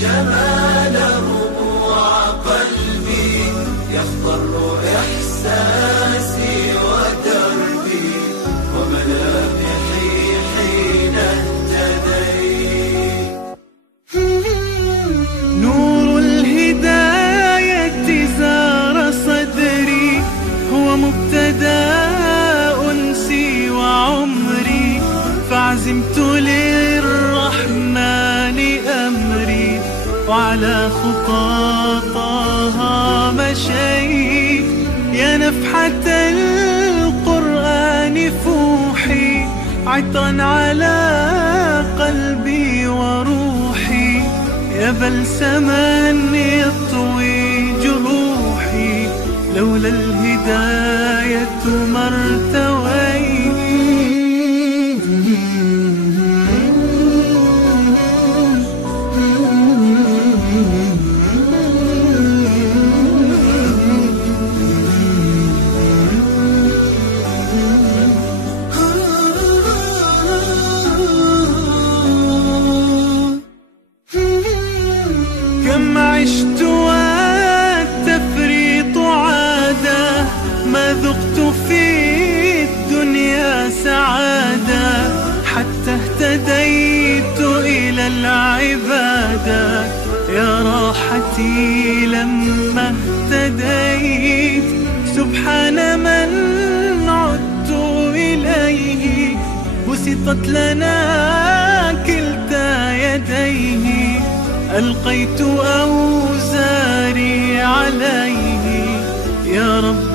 جمال ربوع قلبي يخضر إحساسي ودربي وملامحي حين اهتديت. نور الهداية زار صدري هو مبتدأ أنسي وعمري فعزمت للرحمن أمري وعلى خطاطها مشيت. يا نفحة القرآن فوحي عطرا على قلبي وروحي يا بلسما يطوي جروحي لولا الهداية ما ارتويت. كم عشت والتفريط عادة ما ذقت في الدنيا سعادة حتى اهتديت إلى العبادة يا راحتي لما اهتديت. سبحان من عدت إليه بسطت لنا كلتا يديه ألقيت أوزاري عليه يا رب